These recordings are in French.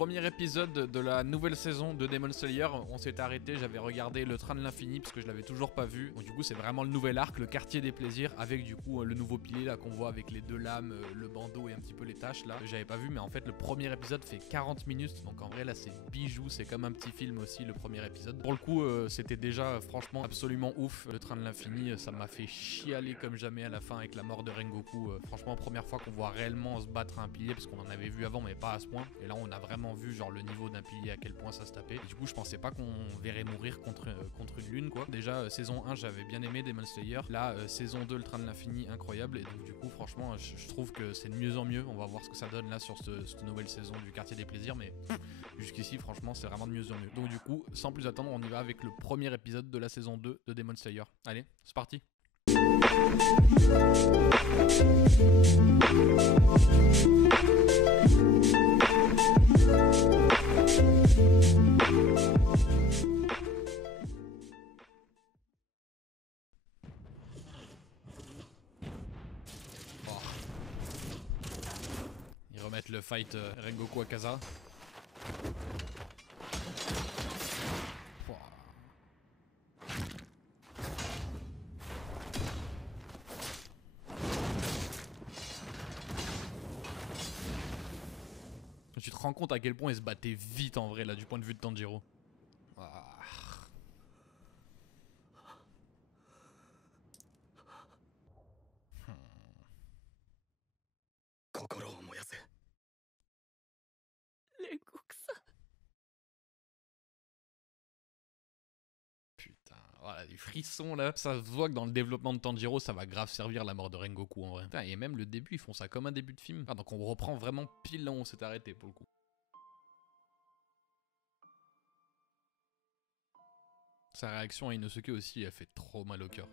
Premier épisode de la nouvelle saison de Demon Slayer. On s'est arrêté, j'avais regardé le train de l'infini parce que je l'avais toujours pas vu. Donc du coup c'est vraiment le nouvel arc, le quartier des plaisirs, avec du coup le nouveau pilier là qu'on voit avec les deux lames, le bandeau et un petit peu les taches là. J'avais pas vu, mais en fait le premier épisode fait 40 minutes. Donc en vrai là c'est bijou, c'est comme un petit film aussi le premier épisode. Pour le coup c'était déjà franchement absolument ouf. Le train de l'infini, ça m'a fait chialer comme jamais à la fin avec la mort de Rengoku. Franchement première fois qu'on voit réellement se battre un pilier, parce qu'on en avait vu avant mais pas à ce point. Et là on a vraiment vu genre le niveau d'un pilier, à quel point ça se tapait. Et du coup je pensais pas qu'on verrait mourir contre une lune quoi. Déjà saison 1 j'avais bien aimé Demon Slayer. Là saison 2 le train de l'infini, incroyable. Et donc du coup franchement je trouve que c'est de mieux en mieux. On va voir ce que ça donne là sur cette nouvelle saison du quartier des plaisirs, mais jusqu'ici franchement c'est vraiment de mieux en mieux. Donc du coup sans plus attendre on y va avec le premier épisode de la saison 2 de Demon Slayer. Allez c'est parti. Ils remettent le fight Rengoku Akaza. Tu te rends compte à quel point il se battait vite en vrai là du point de vue de Tanjiro. Ah. Putain, voilà les frissons là. Ça se voit que dans le développement de Tanjiro ça va grave servir la mort de Rengoku en vrai. Putain, et même le début ils font ça comme un début de film. Ah, donc on reprend vraiment pile là où on s'est arrêté pour le coup. Sa réaction à Inosuke aussi, elle fait trop mal au cœur.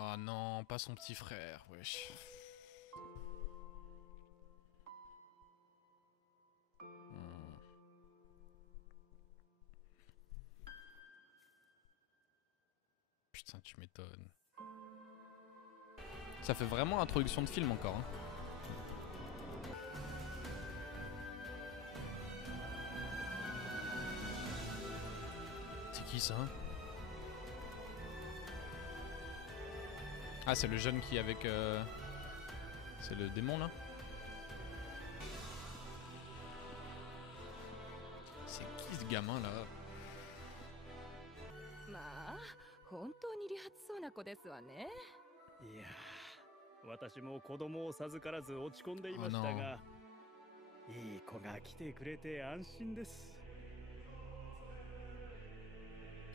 Oh non, pas son petit frère, wesh. Putain, tu m'étonnes. Ça fait vraiment introduction de film encore. Hein. C'est qui ça? Ah, c'est le jeune qui est avec... C'est le démon là? C'est qui ce gamin là? Oh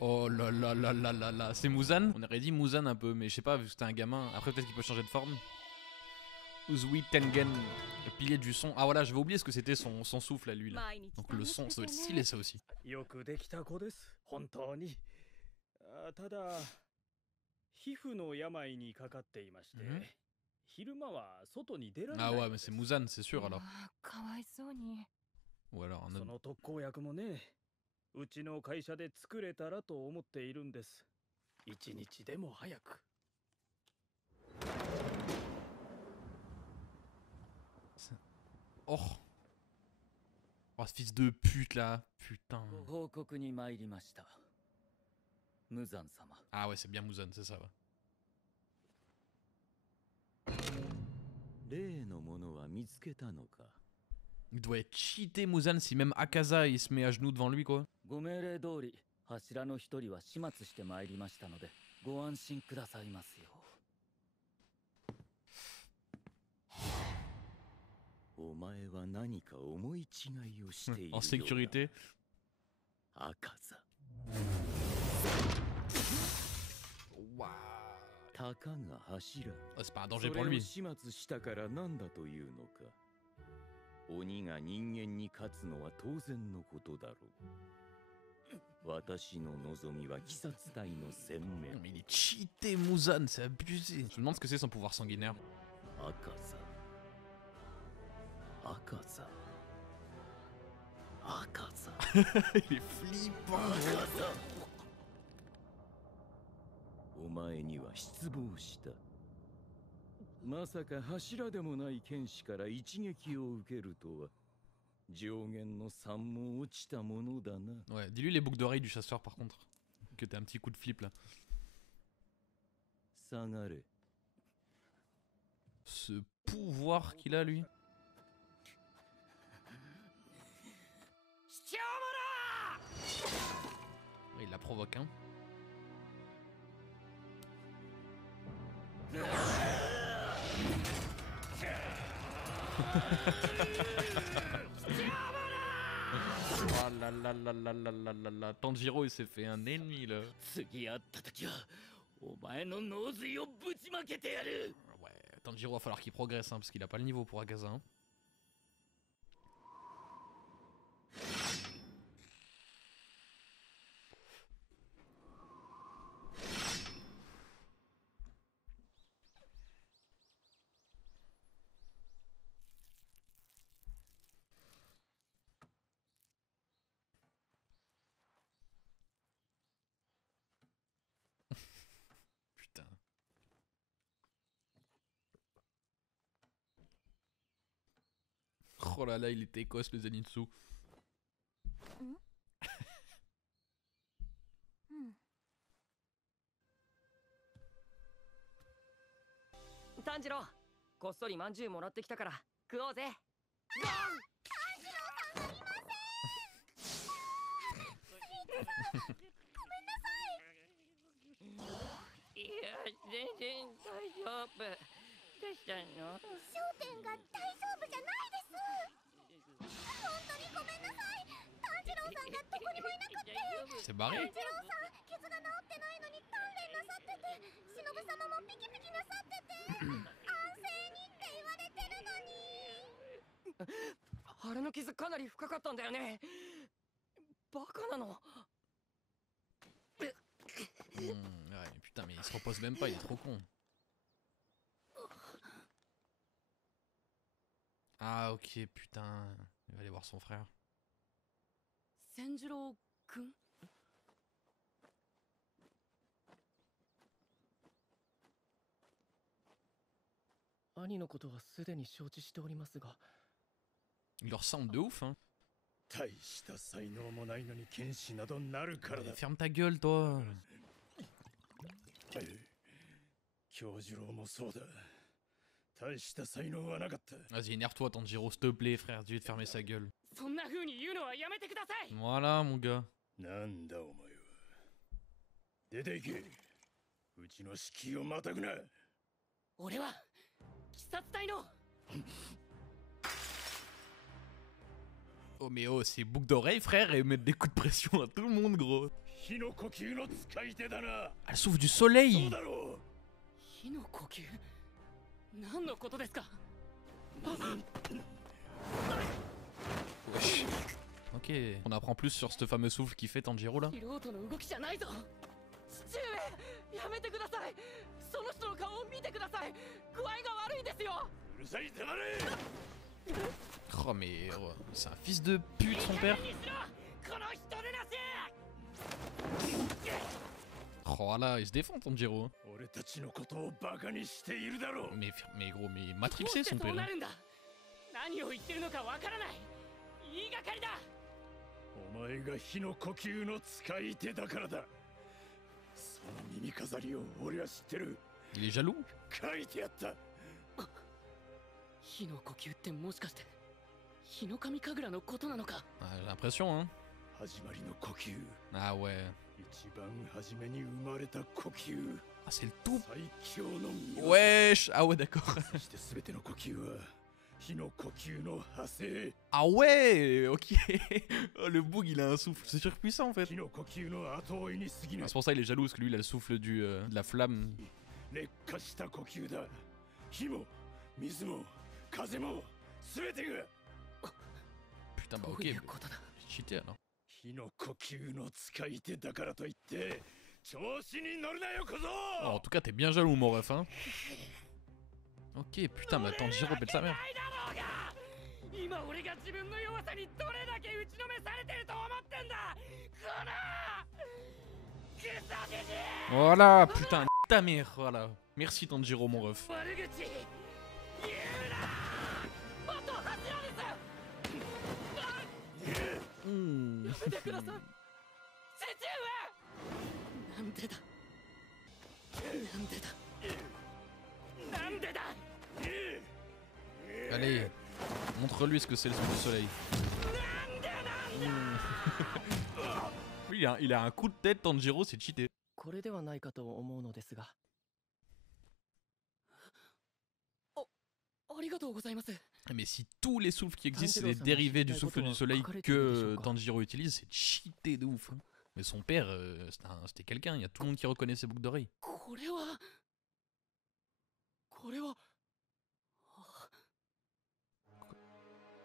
Oh là là là là là là. C'est Muzan? On aurait dit Muzan un peu, mais je sais pas, vu que c'était un gamin. Après peut-être qu'il peut changer de forme. Uzui Tengen, le pilier du son. Ah voilà, j'avais oublié ce que c'était son souffle à lui là. Donc le son, ça doit être stylé ça aussi. Ah ouais, mais c'est Muzan, c'est sûr alors. Ou alors un autre. Oh. Oh, ce fils de pute là, putain. Ah ouais, c'est bien Muzan, c'est ça, ouais. Il doit être cheaté Muzan si même Akaza il se met à genoux devant lui quoi. En sécurité. Waouh. Oh, c'est pas un danger pour lui. Mais il est cheaté Muzan, c'est abusé. Je me demande ce que c'est son pouvoir sanguinaire. Il est flippant. Gros. お前には失望した。まさか柱でもない剣士から一撃を受けるとは上限の3も落ちたものだな。 Ouais, dis-lui les boucles d'oreilles du chasseur par contre. Que t'as un petit coup de flip là. 下がれ。 Ce pouvoir qu'il a lui. Il la provoque hein. Oh là là là là là là là là. Tanjiro il s'est fait un ennemi là. Ouais, Tanjiro va falloir qu'il progresse hein, parce qu'il a pas le niveau pour Akaza. Hein. Putain. Oh là là, il était écosse le Zenitsu. Tanjiro, こっそりまんじゅうもらってきたから食おうぜ。いや、全然大丈夫。どうしたの？商店が大丈夫じゃないです。本当にごめんなさい。炭治郎さんがどこにもいなくって。C'est barré. 炭治郎さん、傷が治ってないのに鍛錬なさってて、忍様もピキピキなさってて、安静にって言われてるのに。あれの傷かなり深かったんだよね。バカなの。Ouais, putain, mais il se repose même pas, il est trop con. Ah, ok, putain. Il va aller voir son frère. Senjiro-kun? 兄のことはすでに承知しておりますが。 Il leur ressemble de ouf, hein. 大した才能もないのに剣士などなるからだ。 Ferme ta gueule, toi. 京次郎もそうだ。大した才能はなかった。 Vas-y, énerve-toi, Tanjiro, s'il te plaît, frère. Dieu de fermer sa gueule. そんな風に言うのはやめてください。 Voilà, mon gars. なんだお前は。出て行け。うちの敷居をまたぐな。俺は鬼殺隊の。 Oh, mais oh, c'est boucle d'oreille, frère, et mettre des coups de pression à tout le monde, gros. Elle souffle du soleil. 火の呼吸。何のことですか。 Wesh. Ok, on apprend plus sur ce fameux souffle qui fait Tanjiro là. 素人の動きじゃないぞ。父上、やめてください。その人の顔を見てください。具合が悪いんですよ。うるさい黙れ。 Oh mais oh, c'est un fils de pute son père. Oh là, il se défend Tanjiro. Mais gros, mais matrixé son père. 何を言ってるのかわからない。言いがかりだ。お前が火の呼吸の使い手だからだ。その耳飾りを俺は知ってる。Il est jaloux. 書いてやった。火の呼吸ってもしかして。 日の神神楽のことなのか。 Ah, j'ai l'impression, hein. 始まりの呼吸。 Ah ouais. 一番初めに生まれた呼吸。 Ah, c'est le tout. 最強の。 Wesh. Ah ouais, d'accord. そして全ての呼吸は火の呼吸の派生。 Ah ouais, ok. Oh, le boug, il a un souffle. C'est surpuissant en fait. 火の呼吸の後追いに過ぎない。 C'est pour ça qu'il est jaloux, parce que lui, il a le souffle de la flamme. 劣化した呼吸だ。火も水も風も全てが。 Putain, bah ok, cheaté alors. 火の呼吸の使い手だからといって調子に乗るなよ小僧。 En tout cas, t'es bien jaloux, mon ref, hein. Ok, putain, mais attends, Tanjiro pète sa mère. 今俺が自分の弱さにどれだけ打ちのめされてると思って Voilà, putain, ta mère, voilà. Merci Tanjiro, mon ref. 悪口言うなもっと走ろうですHmm. やめてください父上なんでだなんでだなんでだ Allez, montre-lui ce que c'est le souffle du soleil. Hmm. Oui, il a un coup de tête, Tanjiro, c'est cheaté. これではないかと思うのですがありがとうございます Mais si tous les souffles qui existent, c'est des dérivés du souffle du soleil que Tanjiro utilise, c'est cheaté de ouf. Hein. Mais son père, c'était quelqu'un, il y a tout le monde qui reconnaît ses boucles d'oreilles. これは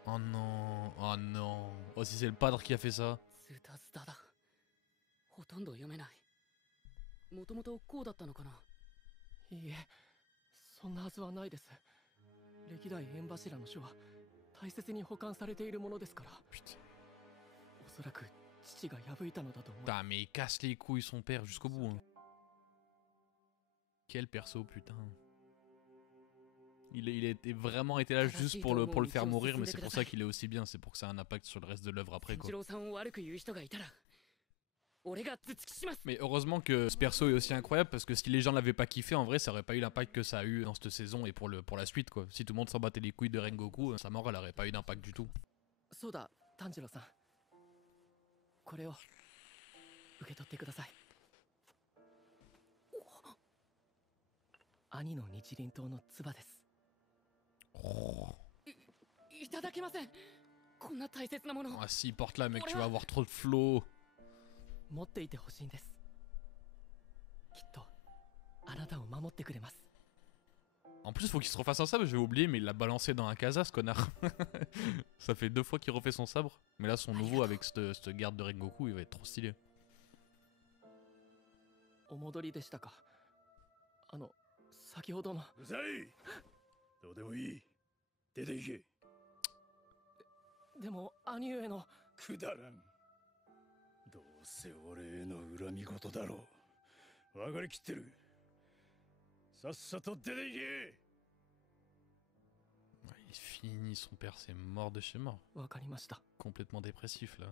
Oh non, oh non. Oh, si c'est le padre qui a fait ça. ズタズタだほとんど読めないもともとこうだったのかないいえそんなはずはないです歴代縁柱の書は大切に保管されているものですから Putain. おそらく父が破いたのだと思う Putain, mais il casse les couilles son père jusqu'au bout. Hein. Quel perso, putain. Il a vraiment été là juste pour le faire mourir, mais c'est pour ça qu'il est aussi bien. C'est pour que ça ait un impact sur le reste de l'œuvre après, quoi. さんを悪く言う人がいたら俺が頭突きします Mais heureusement que ce perso est aussi incroyable, parce que si les gens l'avaient pas kiffé, en vrai, ça aurait pas eu l'impact que ça a eu dans cette saison et pour la suite, quoi. Si tout le monde s'en battait les couilles de Rengoku, sa mort, elle aurait pas eu d'impact du tout. そうだ炭治郎さんこれを受け取ってください兄の日輪刀の唾ですいただけませんこんな大切なもの Ah, si, porte-la, mec, tu vas avoir trop de flow. 持っていてほしいんですきっとあなたを守ってくれます En plus, faut qu'il se refasse un sabre, je vais oublier, mais il l'a balancé dans un casa, ce connard. Ça fait 2 fois qu'il refait son sabre. Mais là, son nouveau avec cette garde de Rengoku, il va être trop stylé. お戻りでしたか先ほどのうざいどうでもいい出て行けでも兄上のくだらんどうせ俺への恨み事だろう分かりきってるさっさと出て行け Ouais, il finit, son père, c'est mort de chez mort. わかりました Complètement dépressif, là.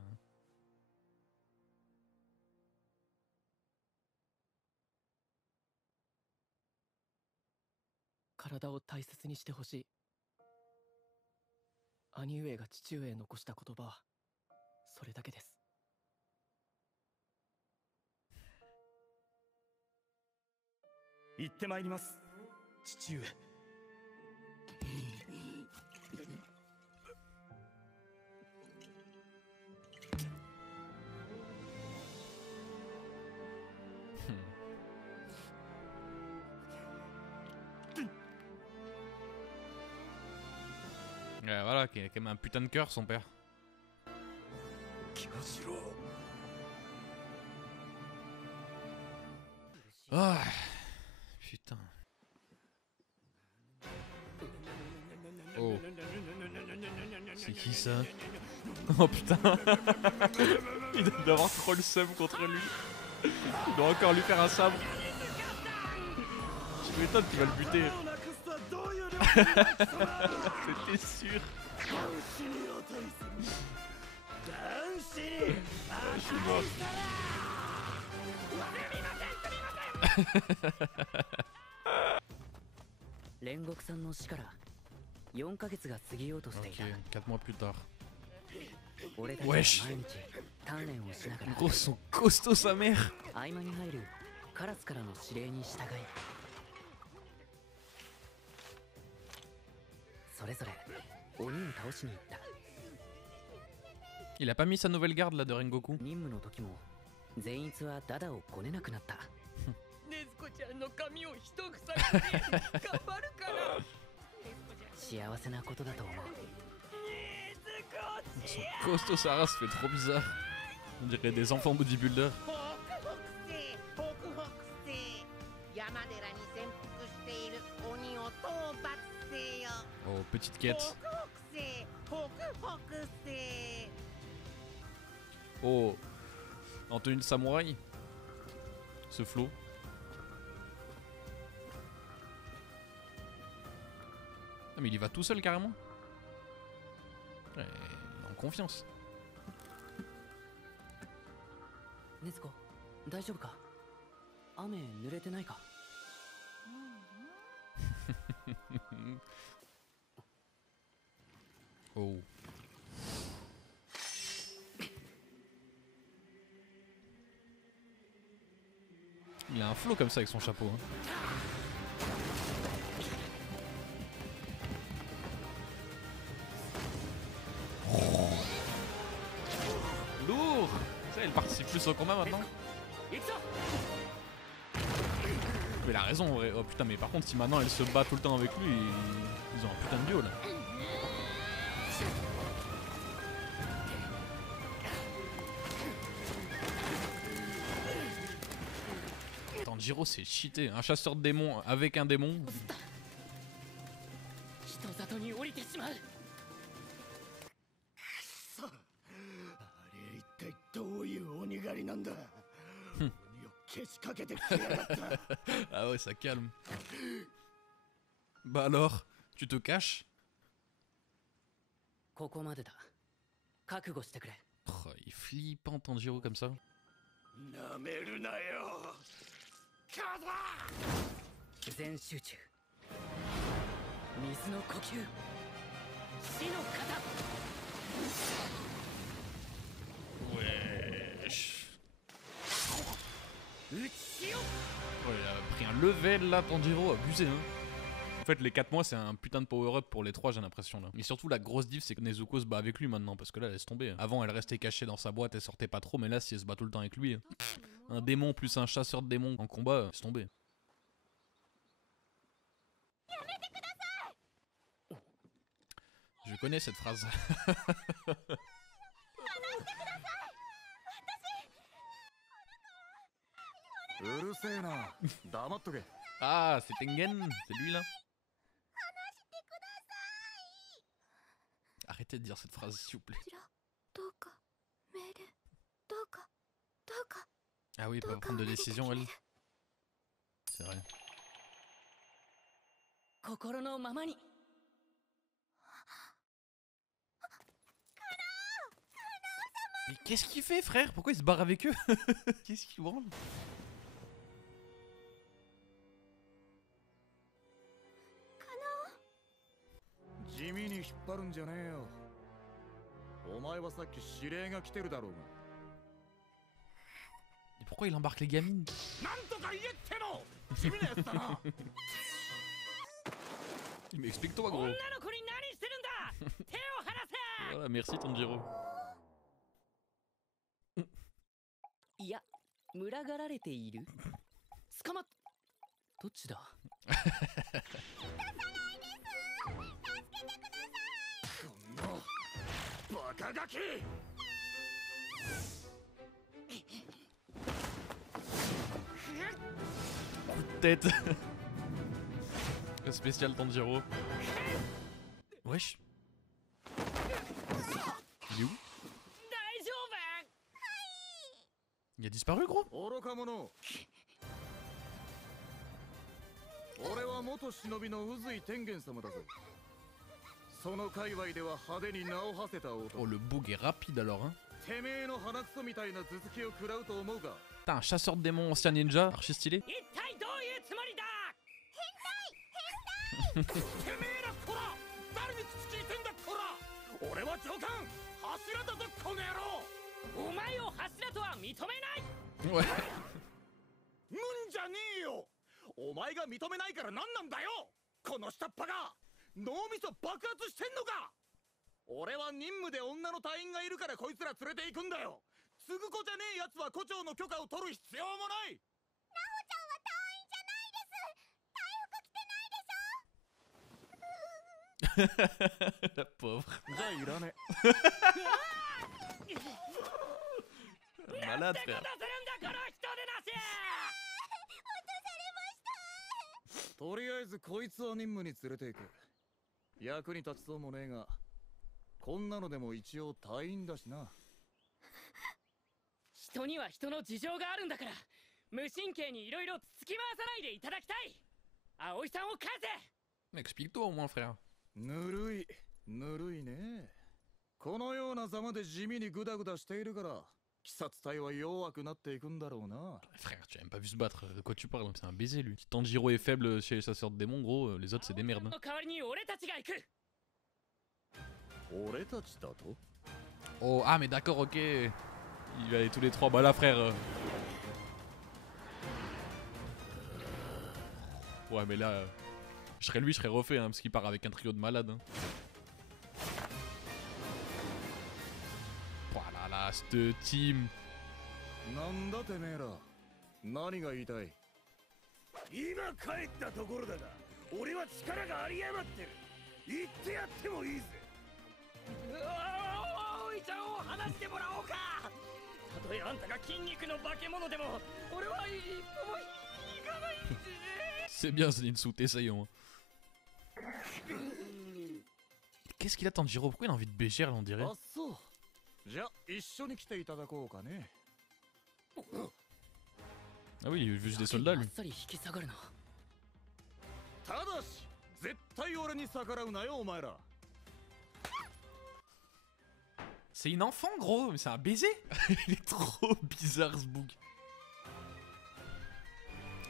体を大切にしてほしい兄上が父上へ残した言葉はそれだけです行ってまいります父上 Voilà, qui a quand même un putain de cœur, son père. Ah, putain. Oh. C'est qui ça? Oh putain. Il doit avoir trop le seum contre lui. Il doit encore lui faire un sabre. Je m'étonne qu'il va le buter. C'était sûr. Je suis mort. 煉獄さんの死から4ヶ月が過ぎようとしていた Ok, 4 mois plus tard. 俺たちは毎日鍛錬をしながら Gros, ils sont costauds sa mère. 合間に入るカラスからの指令に従いそれぞれ鬼を倒しに行った Il a pas mis sa nouvelle garde là de Rengoku. 任務の時も善逸はダダをこねなくなったねずこちゃんの髪を一口に頑張るから幸せなことだと思う Ils sont costauds, sa race fait trop bizarre. On dirait des enfants bodybuilders. 山寺に潜伏している鬼を討伐せよ Oh, petite quête. Oh, en tenue de samouraï. ce flow. Ah mais il y va tout seul carrément. Ouais, en confiance. 禰豆子大丈夫か雨濡れてないか Oh. Il a un flow comme ça avec son chapeau. Hein. Lourd. Ça, elle participe plus au combat maintenant. Mais il a raison en vrai. Oh putain, mais par contre, si maintenant elle se bat tout le temps avec lui, ils ont un putain de duo là. Tanjiro c'est cheaté, un chasseur de démons avec un démon. 人里に降りてしまうあれ一体どういう鬼狩りなんだ鬼をけしかけてきやがった Ah ouais, ça calme. Bah alors, tu te caches? ここまでだ覚悟してくれ Oh, il est flippant Tanjiro comme ça. なめるなよカズマ全集中水の呼吸死の型 Wesh. 打ちよ Oh, il a pris un level là, Tanjiro, abusé hein. En fait, les 4 mois, c'est un putain de power-up pour les 3, j'ai l'impression là. Et surtout, la grosse diff, c'est que Nezuko se bat avec lui maintenant, parce que là, elle laisse tomber. Avant, elle restait cachée dans sa boîte, elle sortait pas trop, mais là, si elle se bat tout le temps avec lui, un démon plus un chasseur de démons en combat, laisse tomber. Je connais cette phrase. うるせえな黙っとけ Ah, c'est Tengen, c'est lui là. Arrêtez de dire cette phrase, s'il vous plaît. どうか命令どうかどうか Ah oui, elle peut pas prendre de décision, elle. C'est vrai. 心のままに Mais qu'est-ce qu'il fait, frère? Pourquoi il se barre avec eux? Qu'est-ce qu'il branle? 地味に引っ張るんじゃねえよお前はさっき指令が来てるだろうが Et pourquoi il embarque les gamines? なんとか言えっての地味なやつだな Mais explique-toi, gros. 女の子に何してるんだ手を離せ Voilà, merci Tanjiro. いや群がられている捕まっどっちだバカガキ Coup de tête. Spécial Tanjiro. Wesh. Il est où? 大丈 Il a disparu, gros? 愚か者俺は元忍びの宇髄天元様だぞその界隈では派手に名を馳せた Oh, 男 le bug est rapide alors, hein. てめえの鼻くそみたいな頭突きを食らうと思うか T'as un chasseur de démons ancien ninja, archi stylé. 夫一体どういうつもりだてめえらこら誰に口聞いてんだこら俺は上官柱だぞこの野郎お前を柱とは認めない Ouais. むんじゃねえよお前が認めないから何なんだよこの下っ端が脳みそ爆発してんのか俺は任務で女の隊員がいるからこいつら連れて行くんだよ継ぐ子じゃねえ奴は胡蝶の許可を取る必要もない La pauvre. じゃあいらね Malade, ってことするん frère. だこの人でなしとりあえずこいつは任務に連れて行く役に立ちそうもねえがこんなのでも一応隊員だしな人には人の事情があるんだから無神経にいろいろつき回さないでいただきたい。葵さんを返せ。 Explique-toi au moins, frère. ぬるいね。このようなざまで地味にグダグダしているから鬼殺隊は弱くなっていくんだろうな。 Frère, tu as même pas vu se battre. De quoi tu parles? C'est un baiser, lui. Si Tanjiro est faible chez les chasseurs de démons, gros, les autres, c'est des merdes. の代わりに俺たちが行く。俺たちだと Oh, ah, mais d'accord, ok. Il va aller tous les trois. Bah là, frère. Ouais, mais là. Je serais lui, je serais refait, hein, parce qu'il part avec un trio de malades. Hein. Voilà, là, cette team. なんだてめえら何が言いたい。今帰ったところだが俺は力が有り余ってる。言ってやってもいいぜ。葵ちゃんを離してもらおうか。たとえあんたが筋肉の化け物でも俺は一歩も引かないぜ。 C'est bien, Zenitsu, t'essayons. Qu'est-ce qu'il a, Tanjiro? Pourquoi il a envie de béchir, là, on dirait? あ、そう。じゃあ一緒に来ていただこうかね。 Ah oui, il veut juste des soldats, lui. あっさり引き下がるな。ただし絶対俺に逆らうなよお前ら。 C'est une enfant, gros, mais c'est un baiser. Il est trop bizarre, ce bug.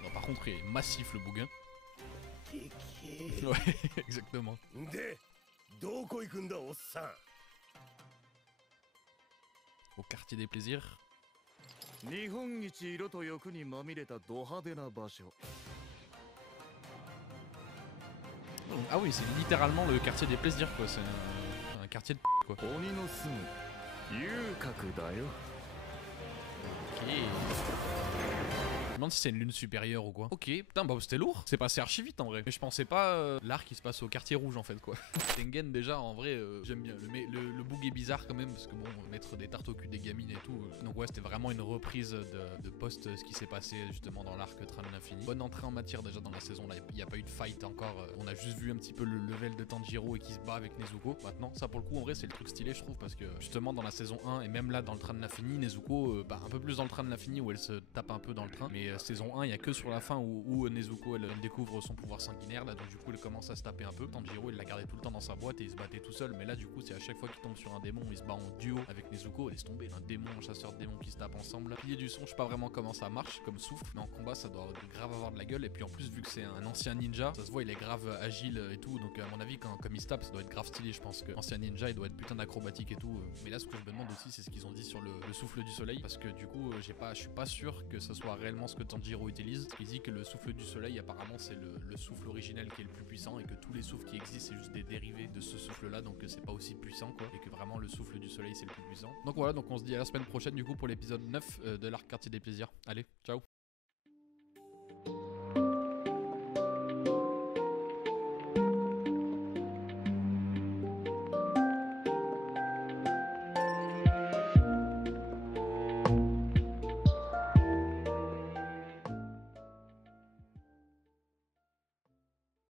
Non, par contre, il est massif, le bug. Hein. Ouais, exactement. でどこ行くんだおっさん。 Au quartier des plaisirs. 日本一色と欲にまみれたド派手な場所。 Ah oui, c'est littéralement le quartier des plaisirs, quoi. C'est un quartier de quoi. 鬼の住む遊郭だよ。 Ok. Je me demande si c'est une lune supérieure ou quoi. Ok, putain, bah c'était lourd. C'est passé archi vite en vrai. Mais je pensais pas l'arc qui se passe au quartier rouge en fait quoi. Tengen déjà en vrai j'aime bien. Le bug est bizarre quand même parce que bon, mettre des tartes au cul des gamines et tout. Donc ouais, c'était vraiment une reprise de post ce qui s'est passé justement dans l'arc Train de l'Infini. Bonne entrée en matière déjà dans la saison là. Il n'y a pas eu de fight encore. On a juste vu un petit peu le level de Tanjiro et qui se bat avec Nezuko. Maintenant, ça pour le coup en vrai c'est le truc stylé je trouve parce que justement dans la saison 1 et même là dans le Train de l'Infini, Nezuko, bah un peu plus dans le Train de l'Infini où elle se tape un peu dans le train. Mais saison 1, il n'y a que sur la fin où Nezuko elle découvre son pouvoir sanguinaire là, donc du coup elle commence à se taper un peu. Tanjiro il l'a gardé tout le temps dans sa boîte et il se battait tout seul, mais là du coup c'est à chaque fois qu'il tombe sur un démon, il se bat en duo avec Nezuko. Laisse tomber, un démon, un chasseur de démons qui se tapent ensemble. Pilier du son, je sais pas vraiment comment ça marche comme souffle, mais en combat ça doit grave avoir de la gueule. Et puis en plus vu que c'est un ancien ninja, ça se voit il est grave agile et tout, donc à mon avis comme il se tape ça doit être grave stylé. Je pense que ancien ninja il doit être putain d'acrobatique et tout. Mais là ce que je me demande aussi c'est ce qu'ils ont dit sur le souffle du soleil, parce que du coup je suis pas sûr que ce soit réellement ce que Tanjiro utilise. Il dit que le souffle du soleil apparemment c'est le souffle originel qui est le plus puissant et que tous les souffles qui existent c'est juste des dérivés de ce souffle là, donc c'est pas aussi puissant quoi, et que vraiment le souffle du soleil c'est le plus puissant. Donc voilà, donc on se dit à la semaine prochaine du coup pour l'épisode 9 de l'arc quartier des plaisirs. Allez, ciao.